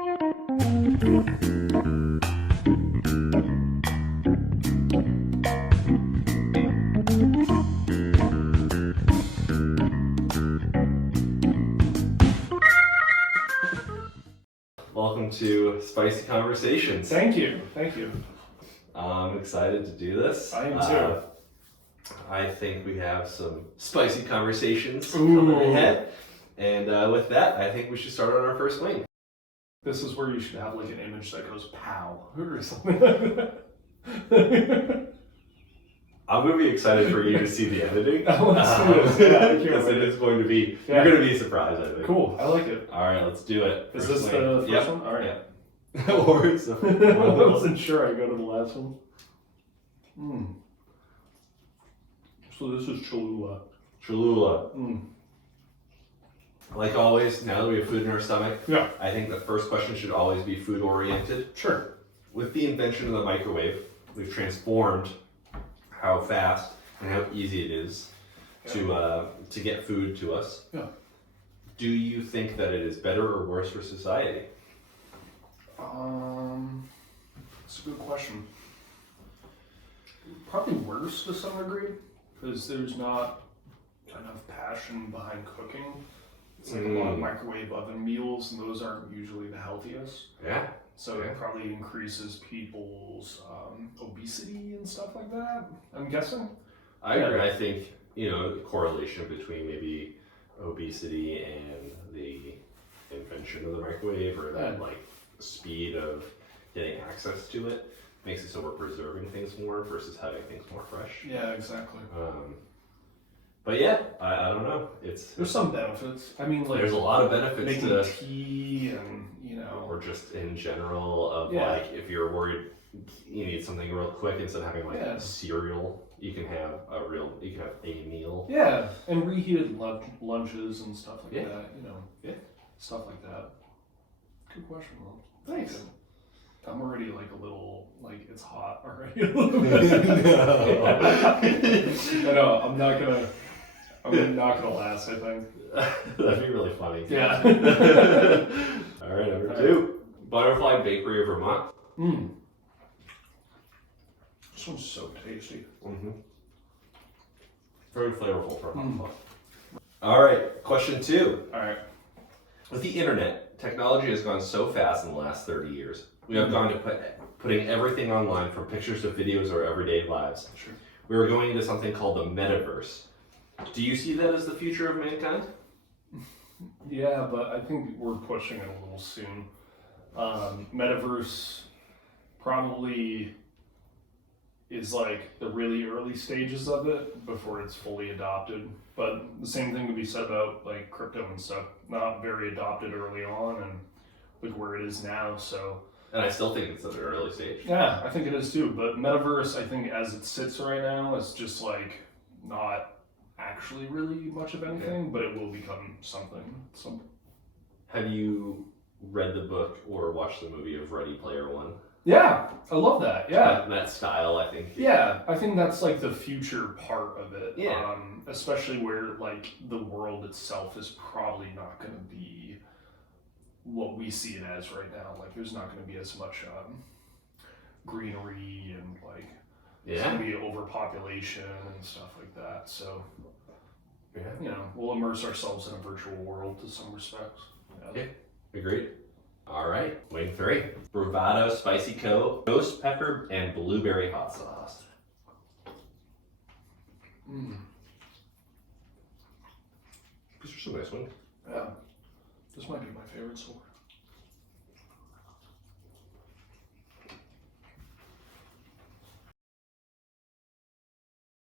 Welcome to Spicy Conversations. Thank you. I'm excited to do this. I am too. I think we have some spicy conversations coming ahead. And with that, I think we should start on our first wing. This is where you should have like an image that goes pow or something like that. I'm going to be excited for you to see the editing. Let's do this. Yeah, because it is going to be, you're going to be surprised, I think. Cool, I like it. All right, let's do it. Is this the first one? All right. Yeah. Or it's I wasn't sure I go to the last one. So this is Cholula. Cholula. Like always, now that we have food in our stomach, Yeah. I think the first question should always be food oriented. Sure. With the invention of the microwave, we've transformed how fast and how easy it is to get food to us. Yeah. Do you think that it is better or worse for society? That's a good question. Probably worse to some degree, because there's not enough passion behind cooking. It's like a lot of microwave oven meals, and those aren't usually the healthiest. Yeah. So it probably increases people's obesity and stuff like that, I'm guessing. I agree. I think, correlation between maybe obesity and the invention of the microwave, or that speed of getting access to it, makes it so we're preserving things more versus having things more fresh. Yeah, exactly. But yeah, I don't know. There's some benefits. I mean, like there's a lot of benefits making to tea and or just in general of if you're worried you need something real quick, instead of having cereal, you can have a meal. Yeah, and reheated lunches and stuff like that. Stuff like that. Good question, though. Thanks. I'm already like a little it's hot already. I know. I'm not gonna last, I think. That'd be really funny. Yeah. All right, number 2. Butterfly Bakery of Vermont. This one's so tasty. Very flavorful for a hot pot. All right, question 2. All right. With the internet, technology has gone so fast in the last 30 years. We have gone to putting everything online, from pictures to videos, our everyday lives. Sure. We are going into something called the metaverse. Do you see that as the future of mankind? Yeah, but I think we're pushing it a little soon. Metaverse probably is like the really early stages of it before it's fully adopted. But the same thing could be said about like crypto and stuff. Not very adopted early on, and look where it is now. So. And I still think it's at an early stage. Yeah, I think it is too. But metaverse, I think as it sits right now, is just like not actually really much of anything, but it will become something. Have you read the book or watched the movie of Ready Player One? Yeah, I love that. Yeah. That style, I think. Yeah, I think that's like the future part of it. Yeah. Especially where like the world itself is probably not going to be what we see it as right now. Like there's not going to be as much greenery and like there's going to be overpopulation and stuff like that. So we'll immerse ourselves in a virtual world to some respects. Yeah, agreed. All right, wing 3. Bravado Spicy Ghost Pepper and Blueberry Hot Sauce. These are some nice ones. Yeah. This might be my favorite so far.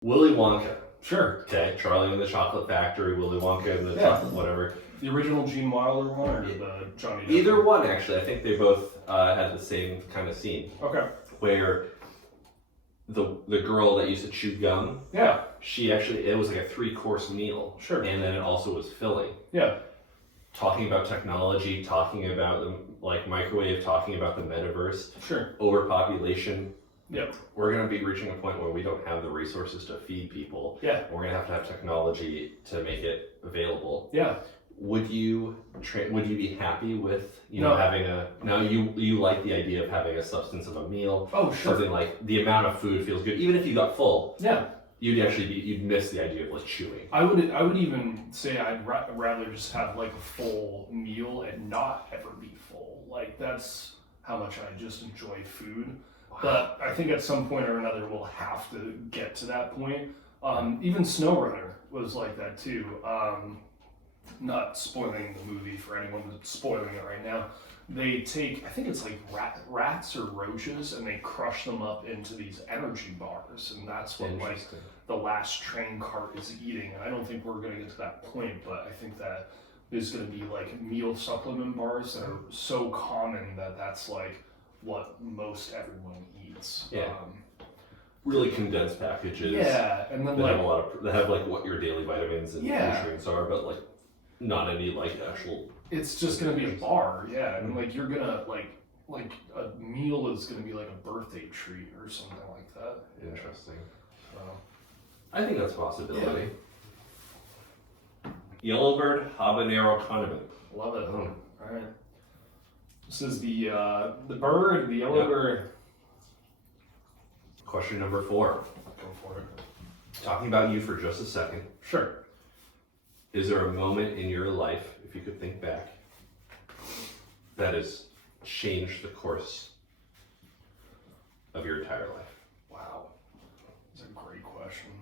Willy Wonka. Sure. Okay, Charlie and the Chocolate Factory, Willy Wonka and the chocolate whatever. The original Gene Wilder one or the Johnny Depp? Either one, actually. I think they both had the same kind of scene. Okay. Where the girl that used to chew gum, she actually, it was like a 3-course meal. Sure. And then it also was filling. Yeah. Talking about technology, talking about the microwave, talking about the metaverse. Sure. Overpopulation. Yep. We're going to be reaching a point where we don't have the resources to feed people. Yeah. We're going to have technology to make it available. Yeah. would you be happy with No. having a now you like the idea of having a substance of a meal? Oh, sure. Something like the amount of food feels good, even if you got full. Yeah. You'd miss the idea of like chewing. I would even say I'd rather just have like a full meal and not ever be full. Like that's how much I just enjoy food. But I think at some point or another we'll have to get to that point. Even SnowRunner was like that too. Not spoiling the movie for anyone that's spoiling it right now. They take, I think it's like rats or roaches, and they crush them up into these energy bars, and that's what like the last train cart is eating. And I don't think we're going to get to that point, but I think that there's going to be like meal supplement bars that are so common that that's like what most everyone eats. Yeah. Really condensed packages. Yeah, and then that like have a lot of that have like what your daily vitamins and nutrients are, but like not any like actual. It's just gonna be a bar, yeah, and like you're gonna like a meal is gonna be like a birthday treat or something like that. Interesting. So, I think that's a possibility. Yeah. Yellowbird habanero condiment. Love it. All right. This is the bird, the yellow bird. Question number 4. Go for it. Talking about you for just a second. Sure. Is there a moment in your life, if you could think back, that has changed the course of your entire life? Wow. That's a great question.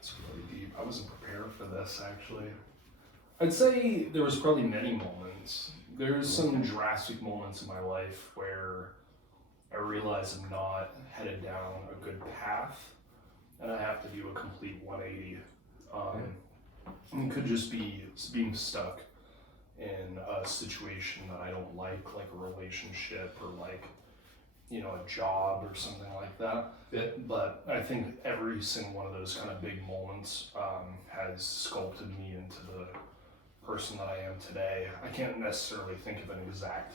It's really deep. I wasn't prepared for this actually. I'd say there was probably many moments. There's some drastic moments in my life where I realize I'm not headed down a good path and I have to do a complete 180. And it could just be being stuck in a situation that I don't like a relationship or like, a job or something like that. Yeah. But I think every single one of those kind of big moments has sculpted me into the person that I am today. I can't necessarily think of an exact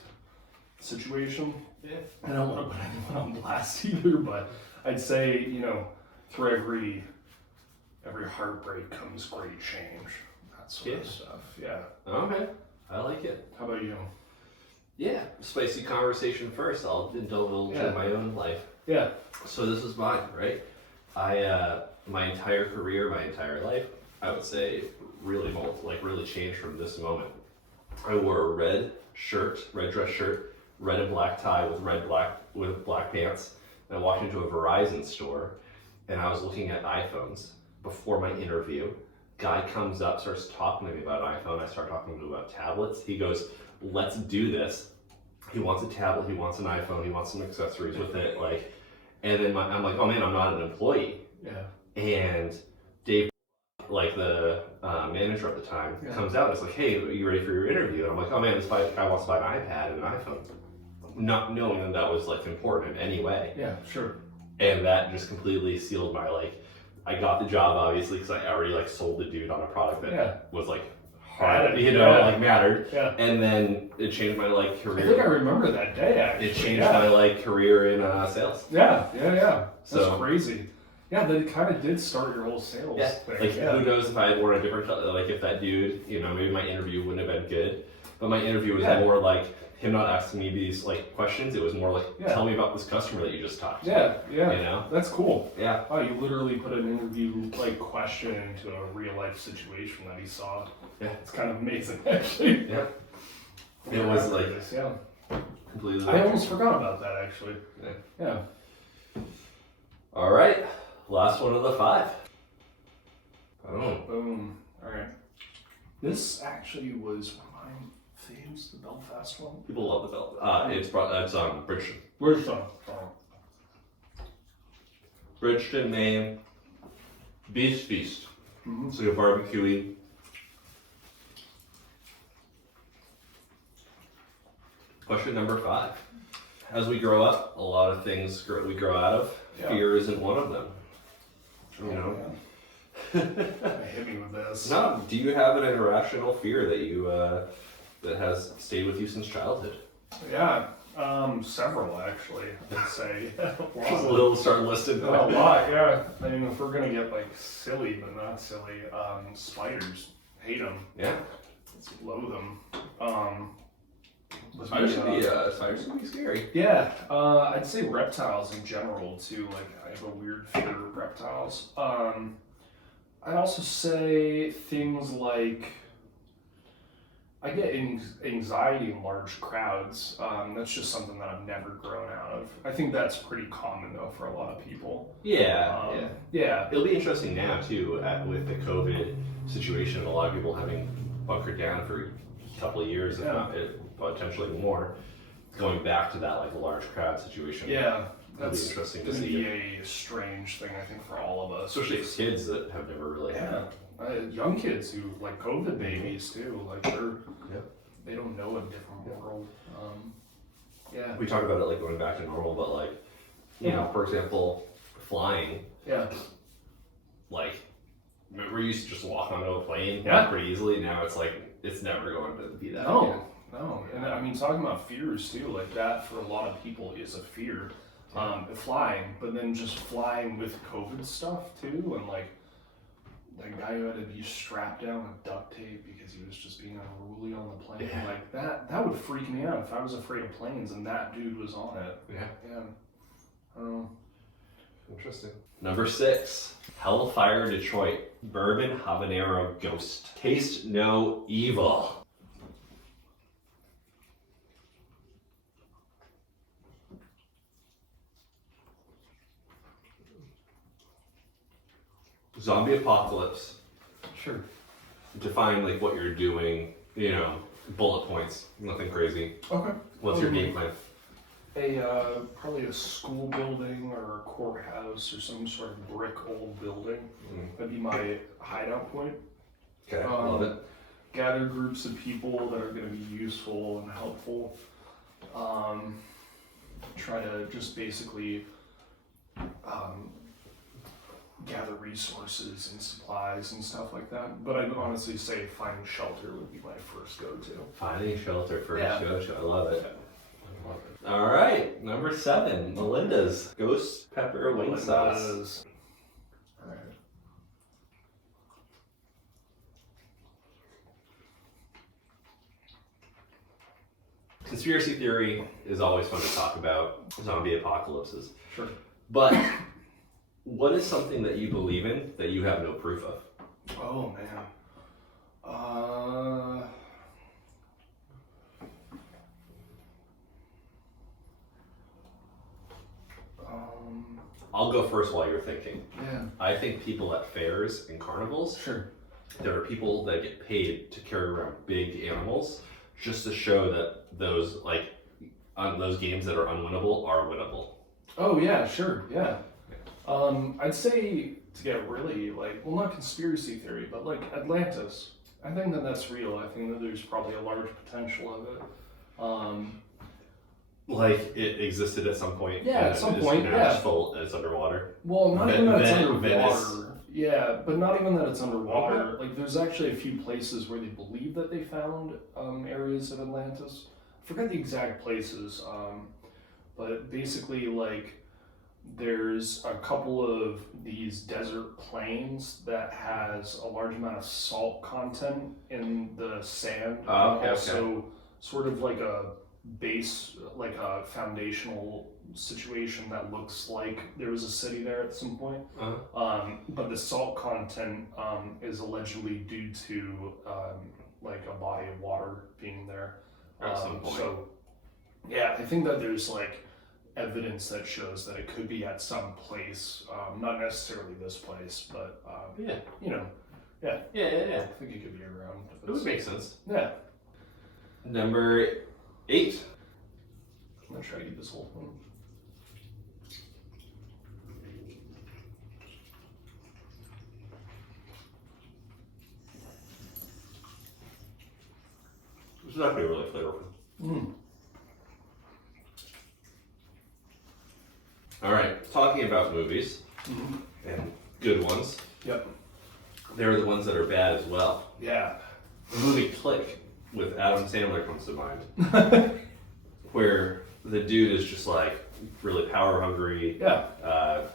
situation. Yeah. I don't want to put anyone on blast either, but I'd say, through every heartbreak comes great change. That sort of stuff. Yeah. Okay. I like it. How about you? Yeah. Spicy conversation first. I'll indulge in my own life. Yeah. So this is mine, right? My entire career, my entire life, I would say really changed from this moment. I wore a red dress shirt, red and black tie with black pants. And I walked into a Verizon store and I was looking at iPhones before my interview. Guy comes up, starts talking to me about an iPhone. I start talking to him about tablets. He goes, "Let's do this." He wants a tablet, he wants an iPhone, he wants some accessories with it, and then I'm like, oh man, I'm not an employee. Yeah. And Dave, the manager at the time, comes out and is like, "Hey, are you ready for your interview?" And I'm like, oh man, this guy wants to buy an iPad and an iPhone. Not knowing that was important in any way. Yeah, sure. And that just completely sealed my I got the job obviously because I already sold the dude on a product that was hard, mattered. Yeah. And then it changed my career. I think I remember that day actually. It changed my career in sales. Yeah. That's So crazy. Yeah, that it kind of did start your whole sales thing. Who knows if I had worn a different color, if that dude, maybe my interview wouldn't have been good. But my interview was more him not asking me these questions. It was more tell me about this customer that you just talked to. Yeah. That's cool. Yeah. Oh, you literally put an interview question into a real life situation that he saw. Yeah. It's kind of amazing actually. Yeah. It was completely. I almost forgot about that actually. Yeah. All right. Last one of the 5. Boom. Boom. All right. This actually was one of my faves, the Belfast one. People love the Belfast. It's Bridgeton. Where's the Bridgeton, Maine. Beast feast. Mm-hmm. So you're barbecuing. Question number 5. As we grow up, a lot of things we grow out of. Yeah. Fear isn't one of them. Hit me with this. No. Do you have an irrational fear that you that has stayed with you since childhood? Yeah. Several actually, I'd say. A Just a lot. little start listed. A lot, yeah. I mean, if we're gonna get like silly, but not silly, spiders. Hate them. Yeah. Loathe them. Spiders can be scary. Yeah, I'd say reptiles in general too. Like I have a weird fear of reptiles. I'd also say things like I get anxiety in large crowds. That's just something that I've never grown out of. I think that's pretty common though for a lot of people. Yeah. Yeah. It'll be interesting now too with the COVID situation. A lot of people having bunkered down for a couple of years, if not potentially more. Going back to that like a large crowd situation. Yeah. It'll be That's interesting to going to see. be a strange thing, I think, for all of us. Especially kids that have never really had. Young kids who like COVID babies too. Like they don't know a different world. Yeah. We talk about it like going back to normal, but like, you know, for example, flying. Yeah. Like, remember you used to just walk onto a plane Yeah. pretty easily. Now it's like it's never going to be that. again. No. And I mean, talking about fears too, like that for a lot of people is a fear. Flying, but then just flying with COVID stuff too, and like that guy who had to be strapped down with duct tape because he was just being unruly on the plane. Yeah. Like that would freak me out if I was afraid of planes and that dude was on it. Yeah. I don't know. Interesting. Number 6, Hellfire Detroit Bourbon Habanero Ghost. Taste no evil. Zombie apocalypse. Sure. Define like what you're doing, you know, bullet points, nothing crazy. Okay. What's your game plan? Probably a school building or a courthouse or some sort of brick old building. That'd be my hideout point. Okay, love it. Gather groups of people that are going to be useful and helpful. Try to just basically gather resources and supplies and stuff like that. But I'd honestly say finding shelter would be my first go-to. Finding shelter first Yeah. go-to. I love it. I love it. All right, number 7, Melinda's Ghost Pepper Wing Sauce. Melinda's. All right. Conspiracy theory is always fun to talk about, zombie apocalypses. Sure. But what is something that you believe in that you have no proof of? Oh man. I'll go first while you're thinking. Yeah. I think people at fairs and carnivals, Sure. there are people that get paid to carry around big animals just to show that those those games that are unwinnable are winnable. Oh yeah, sure, yeah. I'd say to get really not conspiracy theory, but like Atlantis. I think that that's real. I think that there's probably a large potential of it. Like it existed at some point. Yeah, at some point, now yeah. It's full. It's underwater. Well, not even that it's underwater. Venice. Yeah, but not even that it's underwater. Like there's actually a few places where they believe that they found areas of Atlantis. I forget the exact places, but basically like there's a couple of these desert plains that has a large amount of salt content in the sand. Also sort of like a base, like a foundational situation that looks like there was a city there at some point. But the salt content is allegedly due to like a body of water being there. At some point. So yeah, I think that there's like evidence that shows that it could be at some place, not necessarily this place, but Yeah. you know, Yeah. I think it could be around. It would make sense. Yeah. Number 8. I'm gonna try to eat this whole thing. This is actually really flavorful. All right, talking about movies and good ones. Yep. There are the ones that are bad as well. Yeah. The movie Click with Adam Sandler comes to mind, where the dude is just like really power hungry. Yeah.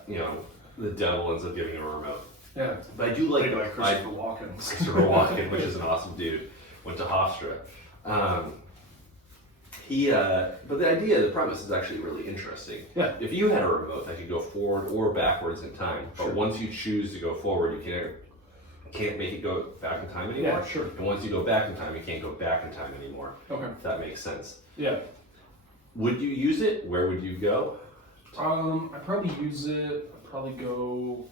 You know, the devil ends up giving him a remote. Yeah. But I do like Christopher Walken. Christopher Walken, which is an awesome dude. Went to Hofstra. But the idea, the premise is actually really interesting. Yeah. If you had a remote that could go forward or backwards in time, but Sure. once you choose to go forward, you can't make it go back in time anymore. Yeah, sure. And once you go back in time, you can't go back in time anymore. Okay. If that makes sense. Yeah. Would you use it? Where would you go? I'd probably use it. I'd probably go.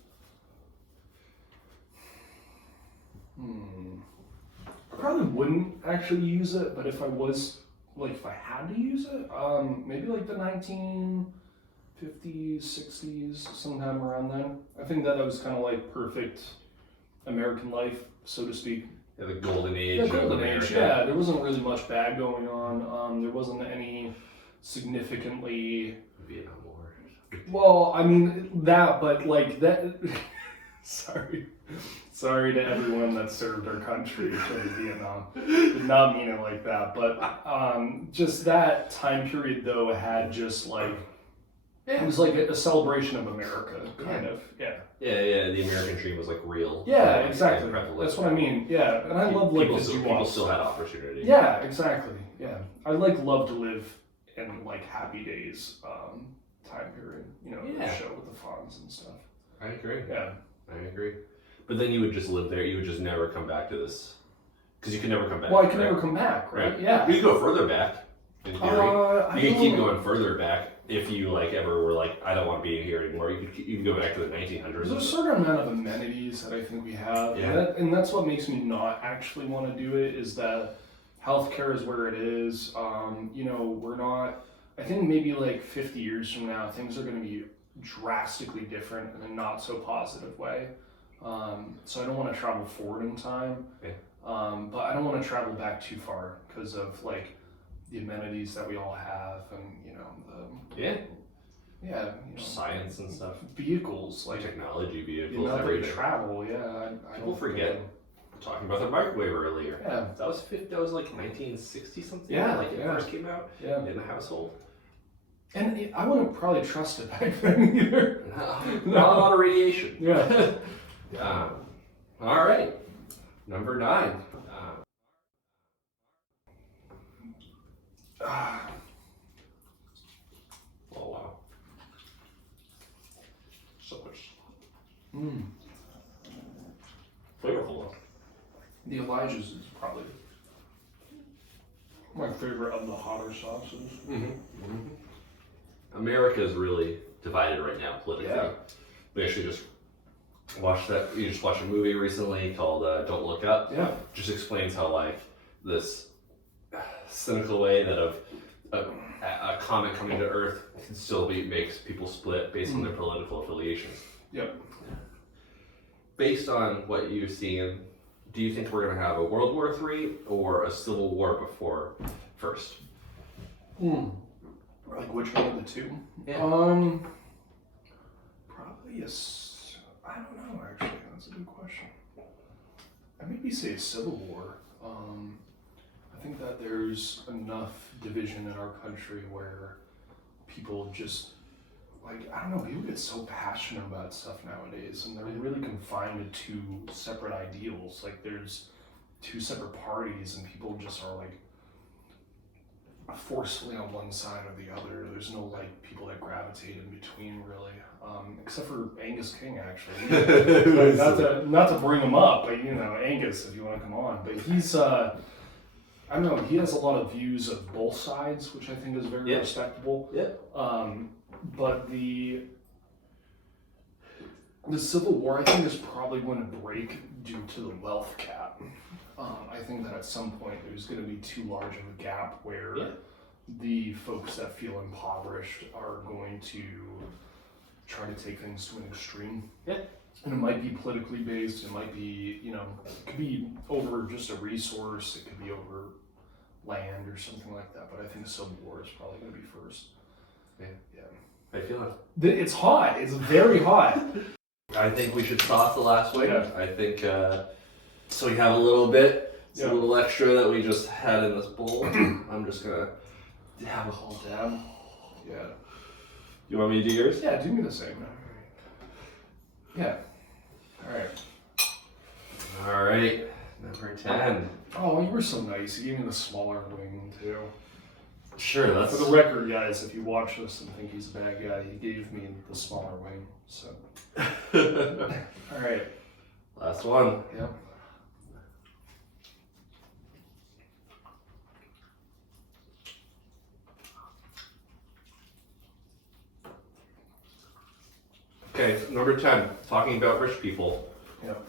I probably wouldn't actually use it, but if I was, like, if I had to use it, maybe like the 1950s, 60s, sometime around then. I think that was kind of like perfect American life, so to speak. Yeah, the golden age Yeah, of golden America. age. Yeah, there wasn't really much bad going on. There wasn't any significantly. Vietnam War. Well, I mean that, but like that. Sorry to everyone that served our country in Vietnam. Did not mean it like that, but just that time period though had just like it was like a celebration of America, kind of. Yeah. Yeah, the American dream was like real. Yeah, Like, exactly. prevalent. That's what I mean. Yeah, and I love like people the people still had opportunity. Yeah, exactly. Yeah, I like love to live in like happy days time period. You know, the show with the Fonz and stuff. I agree. Yeah, I agree. But then you would just live there. You would just never come back to this, because you can never come back. well, I can right? never come back, right? Right. Yeah. You could go further back. In theory, I you could keep don't- going further back if you like ever were like, I don't want to be here anymore. You could go back to the 1900s. There's a certain amount of amenities that I think we have, Yeah. and that's what makes me not actually want to do it. Is that healthcare is where it is. You know, we're not. I think maybe like 50 years from now, things are going to be drastically different in a not so positive way. So I don't want to travel forward in time, but I don't want to travel back too far because of like the amenities that we all have, and you know you know, science and stuff, vehicles like technology, the vehicles, amount that we everything. travel. Yeah, I People don't forget. think- Talking about the microwave earlier. Yeah, That was like 1960 something. Yeah, like it yeah. first came out yeah, in the household. and I wouldn't probably trust it back then either. Not a lot of radiation. Yeah. All right, number 9. Oh wow, so much flavorful though. The Elijah's is probably my favorite of the hotter sauces. America is really divided right now politically. Yeah. We actually just watched that. You just watched a movie recently called "Don't Look Up." Yeah. Just explains how like this cynical way that a comet coming to Earth can still makes people split based on their political affiliations. Yep. Based on what you've seen, do you think we're going to have a World War III or a Civil War before first? Like which one of the two? Yeah. Probably I don't know actually. That's a good question. I maybe say a civil war. I think that there's enough division in our country where people just like I don't know. People get so passionate about stuff nowadays, and they're really confined to two separate ideals. Like there's two separate parties, and people just are like forcefully on one side or the other. There's no like people that gravitate in between really, except for Angus King actually. Like, not to bring him up, but you know Angus if you want to come on. But he's I don't know. He has a lot of views of both sides, which I think is very respectable. Yeah. But the Civil War I think is probably going to break due to the wealth cap. I think that at some point there's going to be too large of a gap where the folks that feel impoverished are going to try to take things to an extreme. Yeah. And it might be politically based, it might be, you know, it could be over just a resource, it could be over land or something like that, but I think the Civil War is probably going to be first. Yeah. Yeah. I feel it. It's hot, it's very hot. I think we should toss the last one. Yeah. I think so. We have a little bit. It's Yeah. a little extra that we just had in this bowl. I'm just gonna have a whole dab. Yeah. You want me to do yours? Yeah, do me the same. Yeah. Alright. Alright, number 10. Oh, you were so nice. You gave me the smaller wing, too. Sure, that's... For the record, guys, if you watch this and think he's a bad guy, he gave me the smaller wing, so. Alright. Last one. Yep. Okay, number 10. Talking about rich people. Yep.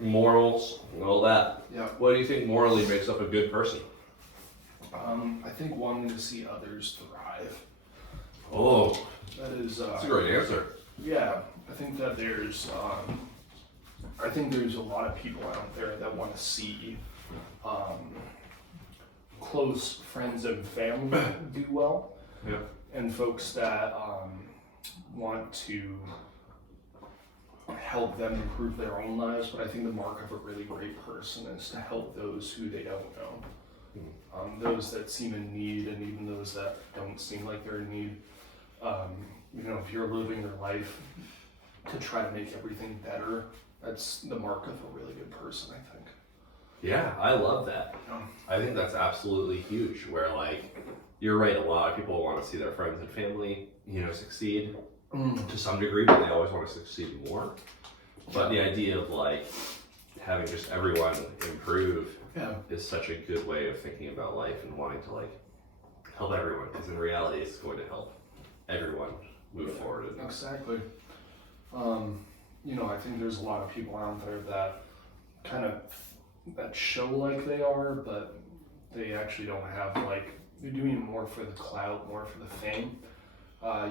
Morals and all that. Yep. What do you think morally makes up a good person? I think wanting to see others thrive. Oh, That is. that's a great answer. Yeah, I think that there's a lot of people out there that want to see close friends and family do well, Yeah. and folks that want to help them improve their own lives. But I think the mark of a really great person is to help those who they don't know, those that seem in need, and even those that don't seem like they're in need. If you're living your life to try to make everything better, that's the mark of a really good person, I think. Yeah, I love that. I think that's absolutely huge, where like, you're right, a lot of people want to see their friends and family, succeed to some degree, but they always want to succeed more. But the idea of like, having just everyone improve is such a good way of thinking about life and wanting to like, help everyone, because in reality it's going to help everyone move forward. Exactly. I think there's a lot of people out there that that show like they are, but they actually don't have they're doing it more for the clout, more for the fame.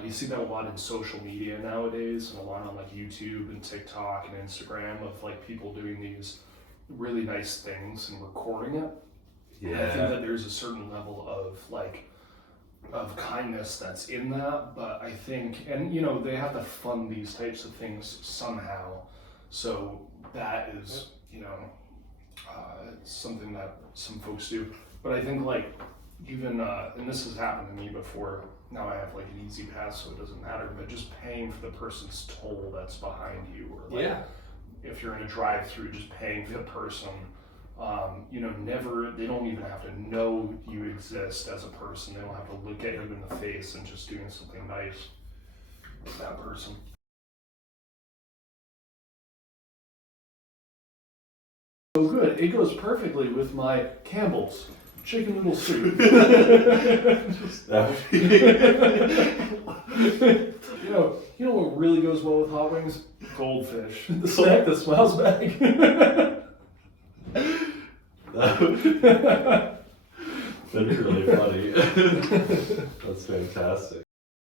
You see that a lot in social media nowadays, and a lot on YouTube and TikTok and Instagram of people doing these really nice things and recording it. Yeah. I think that there's a certain level of kindness that's in that, but I think, and they have to fund these types of things somehow, so that is something that some folks do. But I think even and this has happened to me before. Now I have an easy pass, so it doesn't matter, but just paying for the person's toll that's behind you, or if you're in a drive-through, just paying for the person. They don't even have to know you exist as a person. They don't have to look at you in the face, and just doing something nice for that person. So good. It goes perfectly with my Campbell's chicken noodle soup. You know what really goes well with hot wings? Goldfish. The snack that smiles back. That'd be really funny. That's fantastic.